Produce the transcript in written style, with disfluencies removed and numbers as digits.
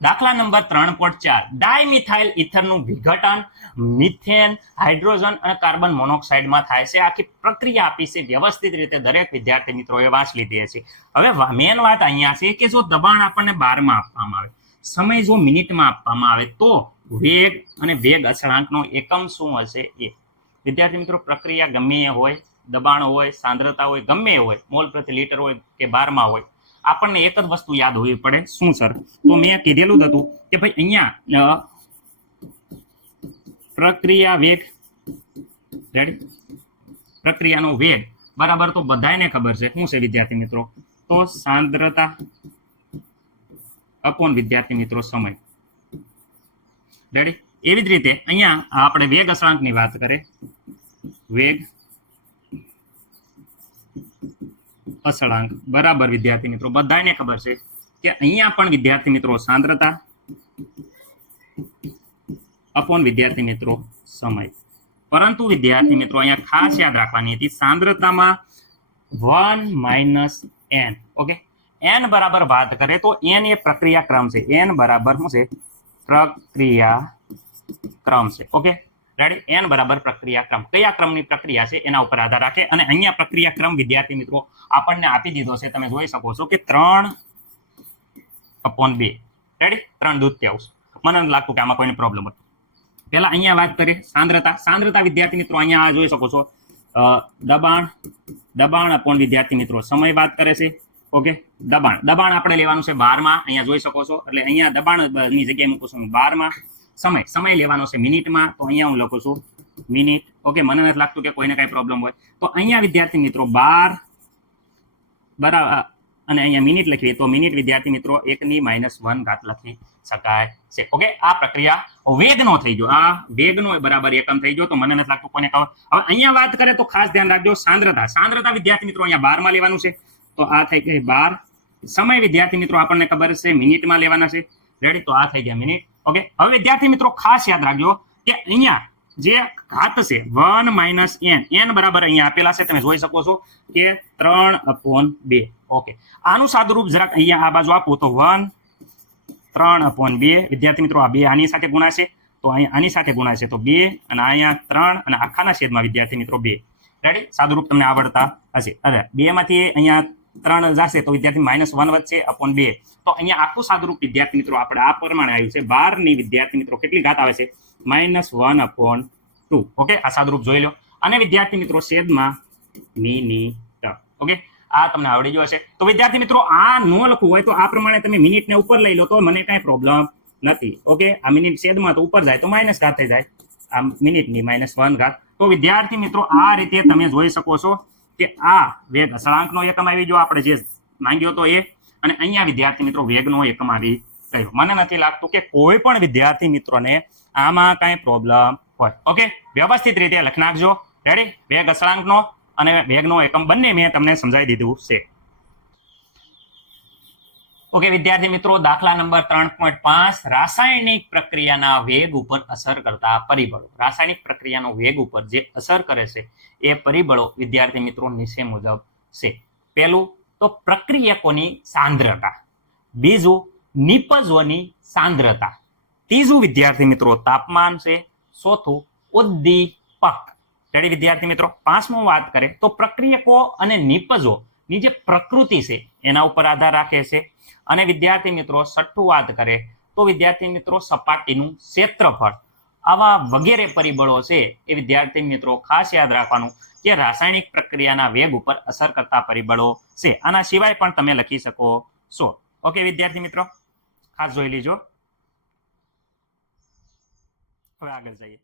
દાખલા number 3.4 dimethyl ઇથરનું વિઘટન methane, hydrogen અને કાર્બન મોનોક્સાઇડમાં થાય છે. આખી પ્રક્રિયા આપી છે વ્યવસ્થિત રીતે દરેક વિદ્યાર્થી મિત્રોએ વાંચી લીધી છે. હવે મેન વાત અહીંયા છે કે જો દબાણ આપણને 12 માં આપવામાં આવે, સમય જો મિનિટમાં આપવામાં આવે, તો વેગ અને વેગ અચળાંકનો એકમ શું હશે એ. વિદ્યાર્થી મિત્રો પ્રક્રિયા ગમે એ હોય, દબાણ હોય, સાંદ્રતા હોય, ગમે એ હોય, મોલ પ્રતિ લીટર હોય કે બારમાં હોય, આપણને એક જ વસ્તુ યાદ હોવી પડે. શું સર? તો મેં કીધેલું જ હતું કે ભાઈ અહીંયા પ્રક્રિયા વેગ, રેડી, પ્રક્રિયાનો વેગ બરાબર તો બધાને ખબર છે શું છે વિદ્યાર્થી મિત્રો, તો સાંદ્રતા અપોન વિદ્યાર્થી મિત્રો સમય. રેડી. એવી જ રીતે અહીંયા આપણે વેગ અચળાંકની વાત કરીએ, વેગ અચળાંક બરાબર વિદ્યાર્થી મિત્રો બધાને ખબર છે કે અહીંયા પણ વિદ્યાર્થી મિત્રો સાંદ્રતા અપોન વિદ્યાર્થી મિત્રો સમય. પરંતુ વિદ્યાર્થી મિત્રો અહીંયા ખાસ યાદ રાખવાની હતી, સાંદ્રતામાં 1 - n. ઓકે, n બરાબર વાત કરે તો n એ પ્રક્રિયા ક્રમ છે. n બરાબર શું છે? પ્રક્રિયા ક્રમ છે. Okay, ready. n બરાબર પ્રક્રિયા ક્રમ. કયા ક્રમની પ્રક્રિયા છે એના ઉપર આધાર રાખે. અને અહીંયા પ્રક્રિયા ક્રમ વિદ્યાર્થી મિત્રો આપણને આપી દીધો છે. તમે જોઈ શકો છો કે 3/2. રેડી, 3 દૂત્યાંશ. મને નથી લાગતું કે આમાં કોઈને પ્રોબ્લેમ હોય. પહેલા અહીંયા વાત કરીએ સાંદ્રતા. સાંદ્રતા વિદ્યાર્થી મિત્રો અહીંયા જોઈ શકો છો દબાણ અપોન વિદ્યાર્થી મિત્રો સમય વાત કરે છે. ઓકે, દબાણ આપણે લેવાનું છે 12 માં. અહીંયા જોઈ શકો છો. એટલે અહીંયા દબાણની જગ્યાએ મૂકું છું 12 માં. સમય લેવાનો છે મિનિટમાં. તો અહીંયા હું લખું છું મિનિટ. ઓકે, મને નથી લાગતું કે કોઈને કઈ પ્રોબ્લેમ હોય. તો અહીંયા વિદ્યાર્થી મિત્રો 12 બરાબર અને અહીંયા મિનિટ લખીએ તો મિનિટ વિદ્યાર્થી મિત્રો 1 - 1 લખી શકાય છે. ઓકે, આ પ્રક્રિયા વેગનો થઈ ગયો. આ વેગનો બરાબર એકમ થઈ ગયો. તો મને નથી લાગતું કોને ખબર. હવે અહીંયા વાત કરે તો ખાસ ધ્યાન રાખજો સાંદ્રતા વિદ્યાર્થી મિત્રો અહીંયા 12 માં લેવાનું છે. તો આ થઈ ગઈ 12. સમય વિદ્યાર્થી મિત્રો આપણને ખબર છે મિનિટમાં લેવાના છે. રેડી, તો આ થઈ ગયા મિનિટ. ઓકે, હવે વિદ્યાર્થી મિત્રો ખાસ યાદ રાખજો કે અહીંયા જે ઘાત છે 1 - n, n બરાબર અહીંયા આપેલા છે. તમે જોઈ શકો છો કે 3/2. ઓકે, આનું સાદુરૂપ જરાક અહીંયા આ બાજુ આપો તો 1 3/2. વિદ્યાર્થી મિત્રો આ 2 આની સાથે ગુણાશે તો અહીંયા આની સાથે ગુણાશે તો 2 અને અહીંયા 3 અને આખાના છેદમાં વિદ્યાર્થી મિત્રો 2. રેડી, સાદુરૂપ તમને આવડતા હશે. હવે 2 માંથી અહીંયા 3 જશે તો વિદ્યાર્થી -1 વધશે અપોન 2. તો અહીંયા આખું સાદુરૂપ વિદ્યાર્થી મિત્રો આપણે આ પ્રમાણે આવ્યું છે. 12 ની વિદ્યાર્થી મિત્રો કેટલી ઘાત આવે છે? -1/2. ઓકે, આ સાદુરૂપ જોઈ લો. અને વિદ્યાર્થી મિત્રો છેદમાં મિનિટ. ઓકે, આ તમને આવડી ગયો હશે. તો વિદ્યાર્થી મિત્રો આ ન લખવું હોય તો આ પ્રમાણે તમે મિનિટને ઉપર લઈ લો તો મને કાંઈ પ્રોબ્લેમ નથી. ઓકે, આ મિનિટ છેદમાં તો ઉપર જાય તો માઇનસ ઘાત થઈ જાય, આ મિનિટની -1 ઘાત. તો વિદ્યાર્થી મિત્રો આ રીતે તમે જોઈ શકો છો કે આ વેગ અચળાંકનો એકમ આવી ગયો આપણે જે માંગ્યો તો એ. અને અહીંયા વિદ્યાર્થી મિત્રો વેગનો એકમ આવી ગયો. મને નથી લાગતું કે કોઈ પણ વિદ્યાર્થી મિત્રોને આમાં કાંઈ પ્રોબ્લેમ હોય. ઓકે, વ્યવસ્થિત રીતે લખી નાખજો. રેડી, વેગ અચળાંકનો અને વેગનો એકમ બંને મેં તમને સમજાવી દીધું છે. ઓકે વિદ્યાર્થી મિત્રો, દાખલા નંબર 3.5 રાસાયણિક પ્રક્રિયાના વેગ ઉપર અસર કરતા પરિબળો. રાસાયણિક પ્રક્રિયાનો વેગ ઉપર જે અસર કરે છે એ પરિબળો વિદ્યાર્થી મિત્રો નીચે મુજબ છે. પહેલું તો પ્રક્રિયકોની સાંદ્રતા, બીજું નિપજોની સાંદ્રતા, ત્રીજું વિદ્યાર્થી મિત્રો તાપમાન છે, ચોથું ઉદ્દીપક. રેડી વિદ્યાર્થી મિત્રો, પાંચમું વાત કરે તો પ્રક્રિયકો અને નિપજોની જે પ્રકૃતિ છે એના ઉપર આધાર રાખે છે. અને વિદ્યાર્થી મિત્રો છઠ્ઠું વાત કરે તો વિદ્યાર્થી મિત્રો સપાટીનું ક્ષેત્રફળ. આવા વગેરે પરિબળો છે એ વિદ્યાર્થી મિત્રો ખાસ યાદ રાખવાનું કે રાસાયણિક પ્રક્રિયાના વેગ ઉપર અસર કરતા પરિબળો છે. આના સિવાય પણ તમે લખી શકો છો. ઓકે વિદ્યાર્થી મિત્રો, ખાસ જોઈ લીજો. હવે આગળ જઈએ.